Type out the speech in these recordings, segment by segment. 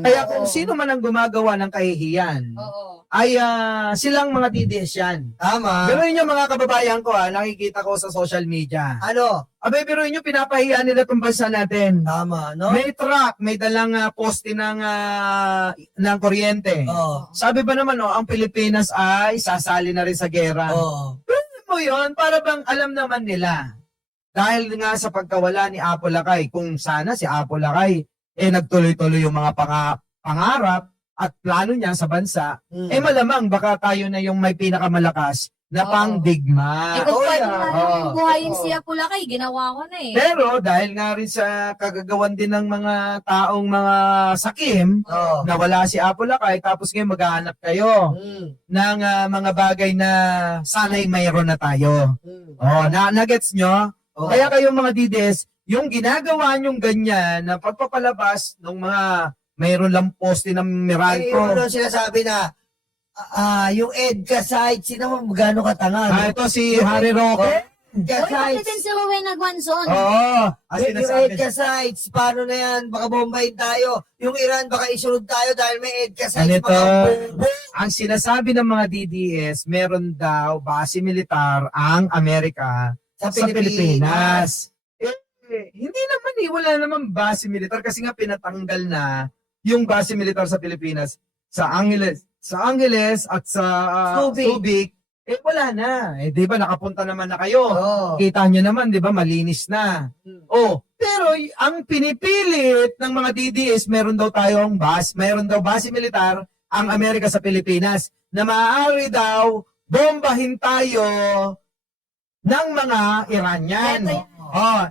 Kaya kung sino man ang gumagawa ng kahihiyan, ay silang mga DDS yan. Tama. Biruin nyo mga kababayan ko, nakikita ko sa social media. Ano? Abay, biruin nyo, pinapahiya nila itong bansa natin. Tama, no? May truck, may dalang poste ng kuryente. Oo. Sabi ba naman, ang Pilipinas ay sasali na rin sa gera. Oo. Pero mo yun, para bang alam naman nila. Dahil nga sa pagkawala ni Apo Lakay, kung sana si Apo Lakay, nagtuloy-tuloy yung mga pangarap at plano niya sa bansa, malamang baka tayo na yung may pinakamalakas na pangdigma. Kung pwede yeah. na buhayin siya Pulakay, ginawa ko na eh. Pero dahil nga rin sa kagagawan din ng mga taong mga sakim, Oo. na wala si Apo Lakay, tapos ngayon maghahanap kayo ng mga bagay na sana'y mayroon na tayo. Na-gets nyo? Oo. Kaya kayong mga DDS, yung ginagawa nyong ganyan na pagpapalabas ng mga mayroon lang poste ng Yung Meralco. ano sinasabi na, yung EDCA site, sino mo gano'ng katanga? Ito si Harry Roque. EDCA Uy, bakit sites. din si Rowena Guanzon? Oo. Yung EDCA sites, paano na yan? Baka bombayin tayo. Yung Iran, baka isunod tayo dahil may EDCA sites. Ganito, Mga ang sinasabi ng mga DDS, meron daw base militar ang Amerika sa Pilipinas. Hindi naman wala naman base militar kasi nga pinatanggal na yung base militar sa Pilipinas sa Angeles at sa Subic. Wala na. Di ba nakapunta naman na kayo? Oo. Kita nyo naman, di ba, malinis na. Pero ang pinipilit ng mga DDS, meron daw base militar ang Amerika sa Pilipinas na maaari daw bombahin tayo ng mga Iranian.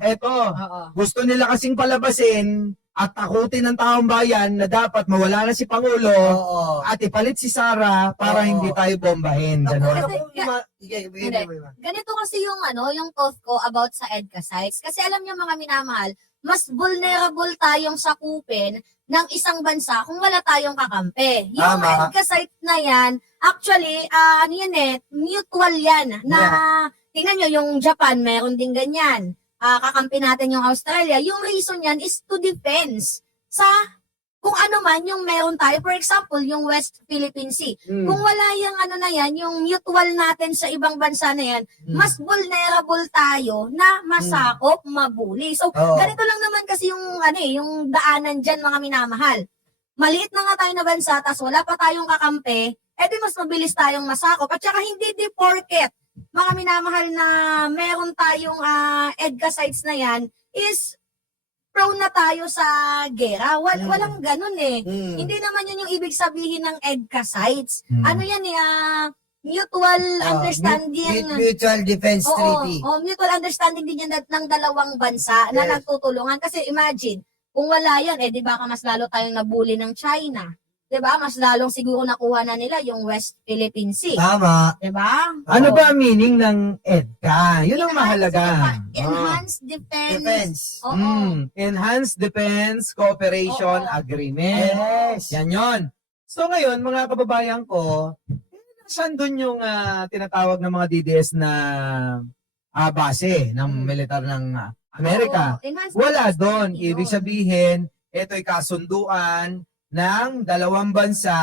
Eto. Gusto nila kasing palabasin at takutin ng taong bayan na dapat mawala na si Pangulo Oo. at ipalit si Sara para Oo. hindi tayo bombahin. Ganon. Ganito kasi yung thought ko about sa EDCA sites. Kasi alam niyo mga minamahal, mas vulnerable tayong sakupin ng isang bansa kung wala tayong kakampi. Yung Tama. EDCA site na yan, actually, mutual yan. Na, tingnan nyo, yung Japan, meron din ganyan. Kakampi natin yung Australia. Yung reason yan is to defense sa kung ano man yung meron tayo. For example, yung West Philippine Sea. Kung wala yung yung mutual natin sa ibang bansa na yan, mas vulnerable tayo na masakop, mabuli. So, ganito lang naman kasi yung daanan dyan, mga minamahal. Maliit na nga tayo na bansa, tas wala pa tayong kakampi, di mas mabilis tayong masakop. At saka hindi porket, mga minamahal, na meron tayong EDCA sites na yan, is prone na tayo sa gera. Walang ganun eh. Hindi naman yun yung ibig sabihin ng EDCA sites. Ano yan mutual understanding. Mutual Defense Treaty. Mutual understanding din yan ng dalawang bansa na nagtutulungan. Kasi imagine, kung wala yan, di ba mas lalo tayong nabuli ng China. Diba? Mas lalong siguro nakuha na nila yung West Philippine Sea. Tama. Diba? Ano ba ang meaning ng EDCA? Yun ang mahalaga. Enhanced Defense. Oo. Enhanced Defense Cooperation Agreement. Yes. Yan yon. So ngayon, mga kababayan ko, saan dun yung tinatawag ng mga DDS na base ng militar ng Amerika? Enhanced Wala Defense doon. Treaty Ibig yun. sabihin, ito'y kasunduan ng dalawang bansa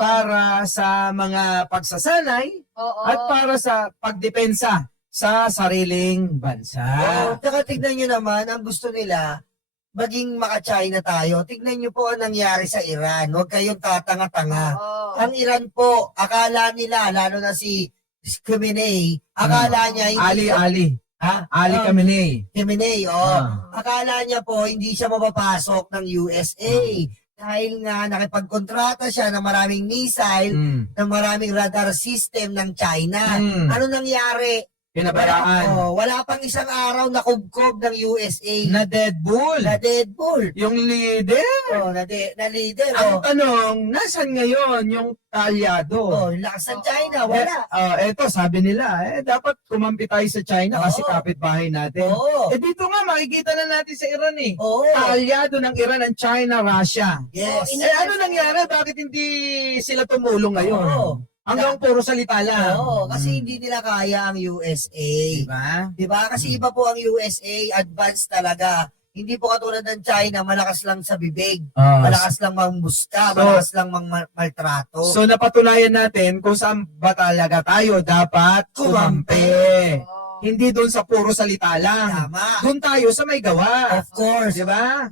para sa mga pagsasanay at para sa pagdepensa sa sariling bansa. Tsaka tignan nyo naman, ang gusto nila, maging maka-China tayo. Tignan nyo po ang nangyari sa Iran. Huwag kayong tatanga-tanga. Ang Iran po, akala nila, lalo na si Khamenei, akala niya Ali Khamenei. Khamenei, akala niya po hindi siya mapapasok ng USA. Dahil nga nakipagkontrata siya ng maraming missile, ng maraming radar system ng China. Ano nangyari? Pinabayaan. Wala pang isang araw na kubkob ng USA. Na Deadpool. Na Deadpool. Yung leader. Na leader. Ang tanong, nasan ngayon yung kalyado? Yung lakas ng China, wala. Eto, sabi nila, dapat kumampi tayo sa China kasi kapitbahay natin. Dito nga, makikita na natin sa Iran eh. Kalyado ng Iran ang China, Russia. Yes. Ano nangyari? Bakit hindi sila tumulong ngayon? Hanggang puro salita lang. Kasi hindi nila kaya ang USA. Diba? Diba? Kasi iba po ang USA, advanced talaga. Hindi po katulad ng China, malakas lang sa bibig, Ah, malakas lang mangmuska, So- malakas lang maltrato. so napatunayan natin kung saan ba talaga tayo dapat kumampi. Hindi doon sa puro salita lang. Tama. Doon tayo sa may gawa. Of course. Di ba?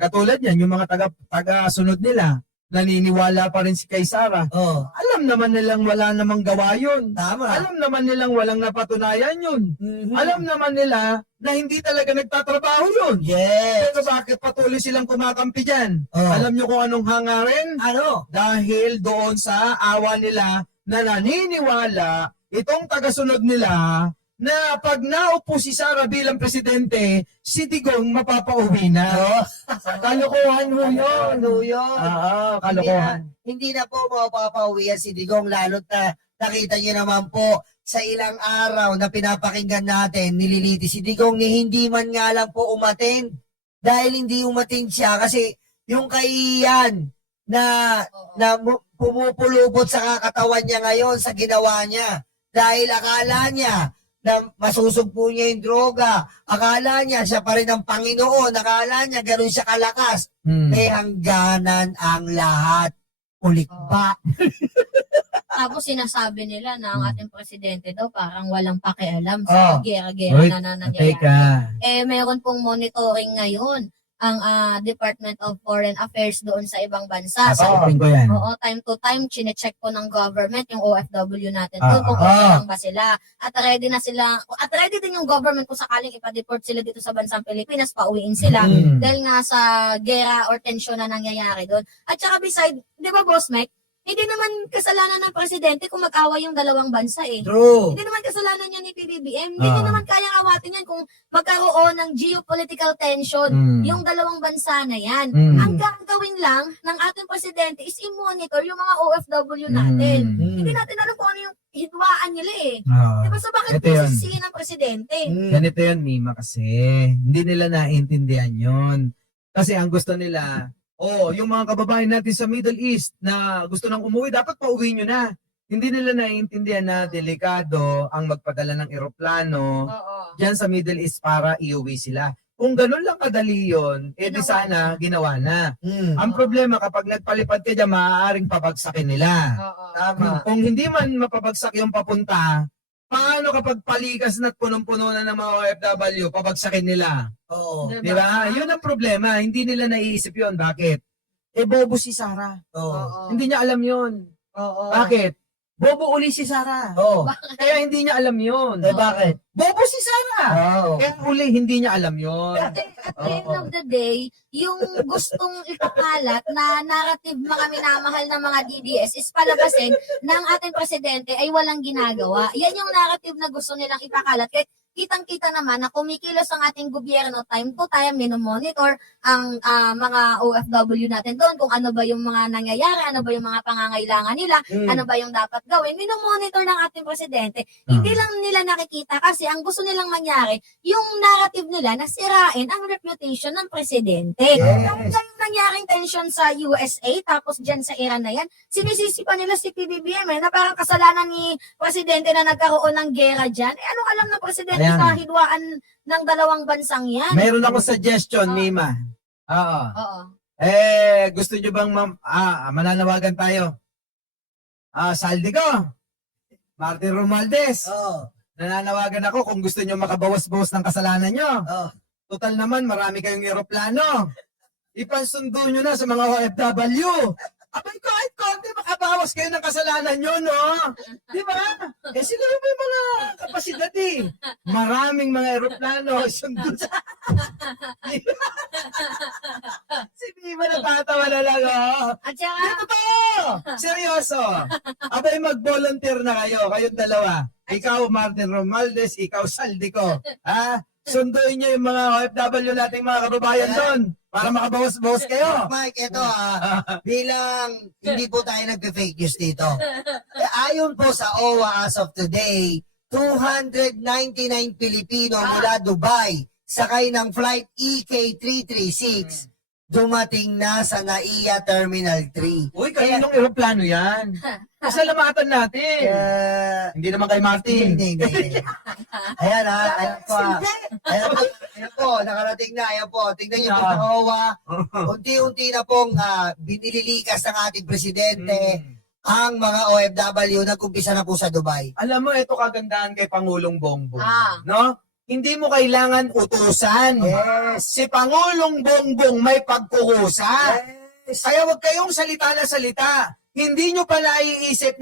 Katulad yan, yung mga taga-sunod nila, naniniwala pa rin si kay Sarah. Oh, Alam naman nilang wala namang gawa yun. tama. Alam naman nilang walang napatunayan yun. Mhm. Alam naman nila na hindi talaga nagtatrabaho yun. Yes. Pero bakit patuloy silang kumakampi dyan? Oh. Alam nyo kung anong hangarin? Ano? Dahil doon sa awa nila na naniniwala itong tagasunod nila na pag naupo si Sara bilang presidente, si Digong mapapauwi na. Oh, Kalokohan ho yun. ano yun? Kalokohan. Hindi na po mapapauwihan si Digong, lalo't na nakita niyo naman po sa ilang araw na pinapakinggan natin, nililiti si Digong ni hindi man nga lang po umattend. Dahil hindi umattend siya kasi yung kaiyan na pumupulubot sa kakatawan niya ngayon sa ginawa niya. Dahil akala niya na masusugpo niya yung droga. Akala niya siya pa rin ang Panginoon. Akala niya ganun siya kalakas. May hangganan ang lahat. Ulikba. Tapos sinasabi nila na ang ating presidente daw parang walang pakialam Oh. sa gera-gera Uy, na nangyayari. Teka. Meron pong monitoring ngayon ang Department of Foreign Affairs doon sa ibang bansa. Sasagutin ko yan. Oo, time to time, chinecheck po ng government yung OFW natin doon kung Ah. okay lang ba sila. At ready na sila, at ready din yung government kung sakaling ipa-deport sila dito sa bansang Pilipinas, pauwiin sila. Mm. Dahil nga sa gera or tensyon na nangyayari doon. At saka beside, di ba Boss Mike, hindi naman kasalanan ng presidente kung mag-away yung dalawang bansa eh. True. Hindi naman kasalanan niya ni PBBM. Hindi niya naman kayang awatin yan kung magkaroon ng geopolitical tension yung dalawang bansa na yan. Ang gagawin lang ng ating presidente is i-monitor yung mga OFW natin. Hindi natin alam kung ano yung hidwaan nila eh. Diba? So bakit Ito yun. sisisihin ng presidente? Ganito yun, Mima, kasi hindi nila naiintindihan yun. Kasi ang gusto nila, yung mga kababayan natin sa Middle East na gusto nang umuwi, dapat pauwi nyo na. Hindi nila naiintindihan na delikado ang magpadala ng eroplano Oo. dyan sa Middle East para iuwi sila. Kung ganun lang kadali yun, di Ginawa sana ginawa na. Mm. Ang problema kapag nagpalipad ka dyan, maaaring pabagsakin nila. Oo. Tama. Kung hindi man mapabagsak yung papunta, paano kapag palikas na't punong-puno na ng mga OFW, pabagsakin nila? Oo. Diba? Di ba? Yun ang problema. Hindi nila naiisip yun. Bakit? Bobo si Sarah. Oo. Hindi niya alam yun. Oo. Bakit? Bobo uli si Sarah. Oo. Kaya hindi niya alam yun. Bakit? Bobo si Sarah. Oo. Kaya uli, hindi niya alam yun. At the end of the day, yung gustong ipakalat na narrative mga minamahal ng mga DDS is palabasin na ang ating presidente ay walang ginagawa. Yan yung narrative na gusto nilang ipakalat. Kaya kitang-kita naman na kumikilos ang ating gobyerno time to time, minomonitor ang mga OFW natin doon kung ano ba yung mga nangyayari, ano ba yung mga pangangailangan nila, ano ba yung dapat gawin. Minomonitor ng ating presidente. Hindi lang nila nakikita kasi ang gusto nilang mangyari, yung narrative nila na sirain ang reputation ng presidente. Yes. Yung nangyaring tension sa USA, tapos dyan sa Iran na yan, sinisisi pa nila si PBBM na parang kasalanan ni presidente na nagkaroon ng gera dyan. Anong alam ng presidente Ayan. sa hidwaan ng dalawang bansang yan? Meron ako suggestion, Mima. Oo. Oo. Gusto nyo bang mananawagan tayo? Saldi ko. Martin Romualdez. Oo. Nananawagan ako kung gusto nyo makabawas-bawas ng kasalanan nyo. Oo. Total naman, marami kayong eroplano. Ipansundo nyo na sa mga OFW. Abay, kahit konti, makabawas kayo ng kasalanan nyo, no? Di ba? Sila yung may mga kapasidad eh. Maraming mga eroplano. Sundo sa... Si Mima natatawa na lang, oh. At saka, Dito ba? Seryoso. Abay, mag-volunteer na kayo. Kayong dalawa. Ikaw, Martin Romualdez. Ikaw, Saldico. Sunduin nyo yung mga OFW nating mga kababayan doon para makabawas-bawas kayo. Mike, ito bilang hindi po tayo nagpe-fake news dito. Ayon po sa OWA as of today, 299 Pilipino mula Dubai sakay ng flight EK336 dumating na sa NAIA Terminal 3. Uy, kaninong eroplano yan? Pasalamatan natin. Hindi naman kay Martin. Hindi. Ayan ha, ayan po ha. Ayan po, nakarating na, ayan po. Tingnan niyo po sa OWA. Unti-unti na pong binililikas ng ating presidente ang mga OFW. Nag-umpisa na po sa Dubai. Alam mo, ito kagandahan kay Pangulong Bongbong. Ah. No? Hindi mo kailangan utusan. Yes. Si Pangulong Bongbong may pagkukusa. Yes. Kaya wag kayong salita na salita. Hindi nyo pa naisip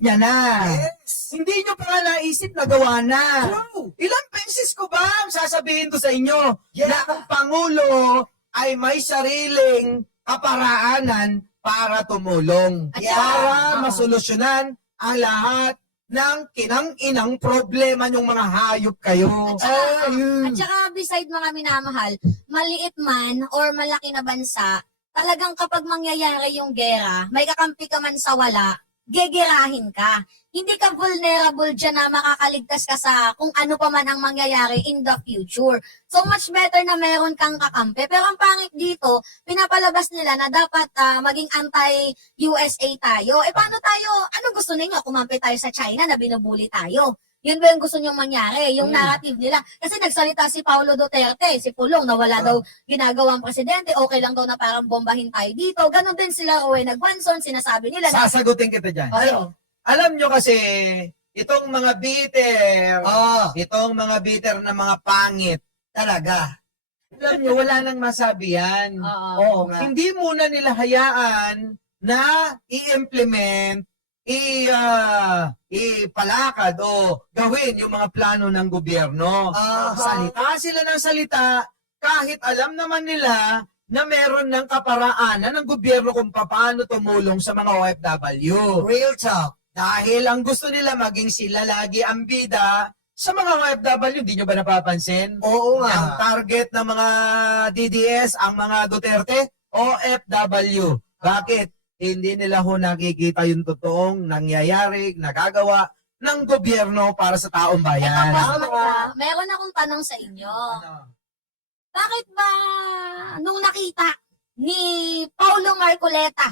niya na. Yes. Hindi nyo pa nga naisip na gawa na. True. Ilang beses ko ba ang sasabihin ko sa inyo Yeah. na ang Pangulo ay may sariling kaparaanan para tumulong. At Para saka- masolusyonan ang lahat ng kinang-inang problema ng mga hayop kayo. At saka beside mga minamahal, maliit man or malaki na bansa, talagang kapag mangyayari yung gera, may kakampi ka man sa wala, gegerahin ka. Hindi ka vulnerable dyan na makakaligtas ka sa kung ano pa man ang mangyayari in the future. So much better na meron kang kakampi. Pero ang pangit dito, pinapalabas nila na dapat maging anti-USA tayo. Eh paano tayo? Anong gusto ninyo? Kumampi tayo sa China na binubuli tayo. Yun ba yung gusto nyong mangyari? Yung narrative nila. Kasi nagsalita si Paulo Duterte, si Pulong, na wala daw ginagawang presidente, okay lang daw na parang bombahin tayo dito. Ganon din sila, Rowena Guanzon, sinasabi nila na, Sasagutin kita dyan. oh, Alam nyo kasi, itong mga bitter, itong mga bitter na mga pangit, Talaga. alam nyo, wala nang masabi yan. Oo nga. Hindi muna nila hayaan na i-implement, ipalakad o gawin yung mga plano ng gobyerno. Salita sila ng salita kahit alam naman nila na meron ng kaparaanan ng gobyerno kung paano tumulong sa mga OFW. Real talk. Dahil ang gusto nila maging sila lagi ang bida sa mga OFW, hindi nyo ba napapansin? Oo Ang nga. target ng mga DDS, ang mga Duterte, OFW. Bakit? Hindi nila ho nakikita yung totoong nangyayari, nagagawa ng gobyerno para sa taong bayan. meron akong tanong sa inyo. Ano? Bakit ba nung nakita ni Paulo Marcoleta,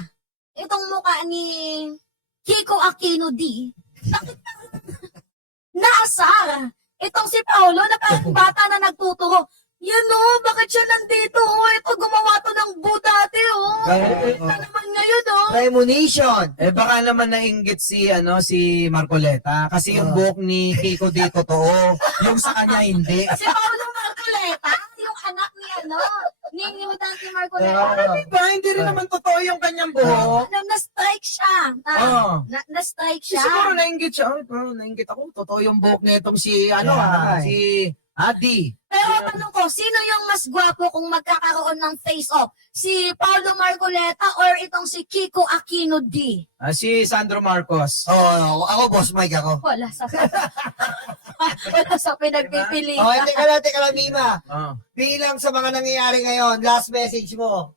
itong mukha ni Kiko Aquino D, bakit naasar itong si Paulo na parang bata na nagtuturo? Yun o, bakit siya nandito? Ito, gumawa to ng budate o. Ano naman ngayon o? Premonition. Baka naman nainggit si Marcoleta kasi yung buhok ni Kiko di totoo, yung sa kanya hindi. Si Paulo Marcoleta, yung anak ni Dante Marcoleta. Diba? Hindi rin naman totoo yung kanyang buhok. Na-strike siya. Na-strike siya. Siguro nainggit siya. Ay, bro, nainggit ako. Totoo yung buhok nitong si si Adi. Pero tanong ko, sino yung mas gwapo kung magkakaroon ng face-off? Si Paulo Marcoleta or itong si Kiko Aquino D? Si Sandro Marcos. Ako, Boss Mike ako. Wala sa wala sa pinagpipilian. Teka lang, Mima. Bilang sa mga nangyayari ngayon, last message mo.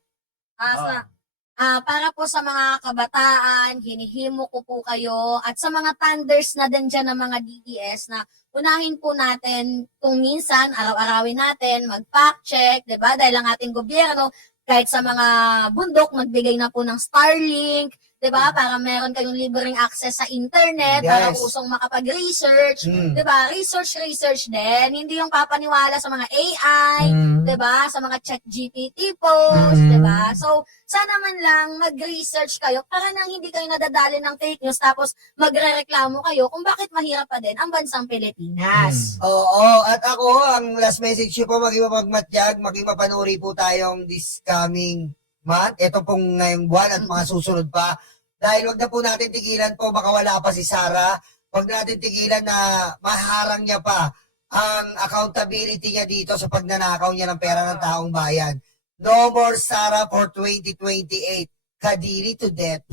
Para po sa mga kabataan, hinihimo ko po kayo at sa mga thunders na din dyan ng mga DDS na unahin po natin kung minsan, araw-arawin natin, mag-fact check, diba? Dahil ang ating gobyerno, kahit sa mga bundok, magbigay na po ng Starlink, diba? Para meron kayong libreng access sa internet, para Yes. usong makapag-research, diba? Research din. Hindi yung papaniwala sa mga AI, diba? Sa mga chat GPT post, diba? So, sana man lang mag-research kayo para nang hindi kayo nadadali ng fake news tapos magrereklamo kayo kung bakit mahirap pa din ang bansang Pilipinas. Oo, at ako, ang last message ko po, maging mapagmatyag, maging mapanuri po tayong this coming month, ito pong ngayong buwan at mga susunod pa. Dahil wag na po natin tigilan po, baka wala pa si Sara, wag natin tigilan na maharang niya pa ang accountability niya dito sa pagnanakaw niya ng pera ng taong bayan. No more Sara for 2028. Kadiri to death.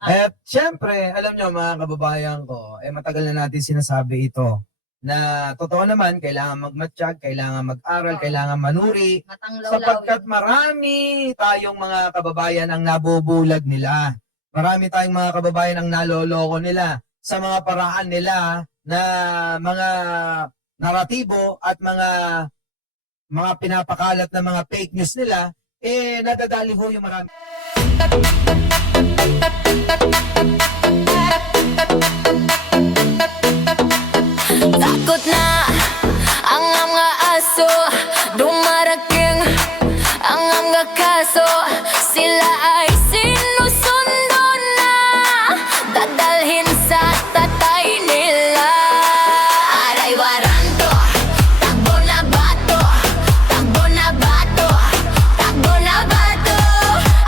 At syempre, alam nyo mga kababayan ko, matagal na natin sinasabi ito na totoo naman, kailangan magmatsyag, kailangan mag-aral, kailangan manuri, sapagkat marami tayong mga kababayan ang nabubulag nila. Marami tayong mga kababayan ang naloloko nila sa mga paraan nila na mga naratibo at mga pinapakalat na mga fake news nila, nadadali ho yung marami. Takot na ang mga aso, dumarating ang mga kaso. Sila ay sinusundo na, dadalhin sa tatay nila. Aray waranto, takbo na bato, takbo na bato, takbo na bato.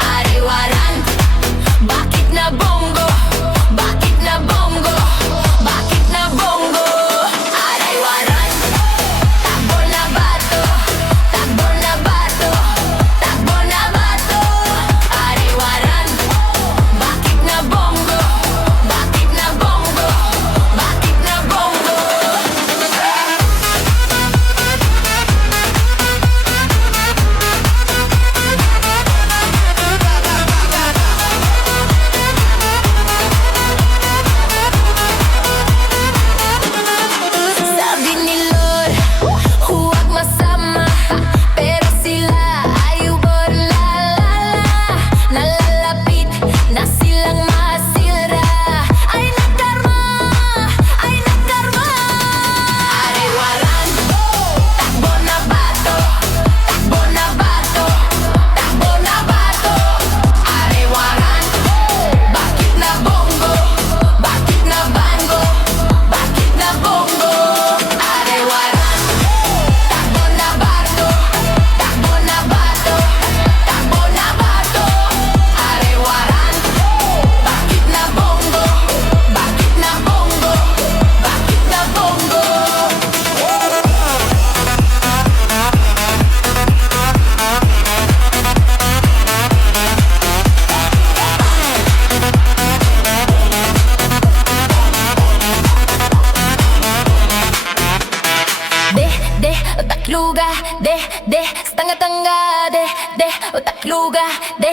Aray waranto, bakit na bongo, bakit na bongo, bakit na bongo. Aray waranto, takbo na bato, takbo na bato, takbo na bato. Aray waranto, bakit na bongo, bakit na bongo, bakit na bongo. Sabi ni Lord, huwag masama, pero sila ay nalalapit na silang masira. Ay nagkarma, ay nagkarma. Aray waranto, takbo na bato, takbo na bato, takbo na bato. Aray waranto, bakit na bongo, bakit na bango, bakit na bongo. Aray waranto, takbo na bato, takbo na bato, takbo na bato. Aray waranto, bakit na bongo, bakit na bongo, bakit na bongo. Utak luga, de, stanga-tanga, de, utak luga, de,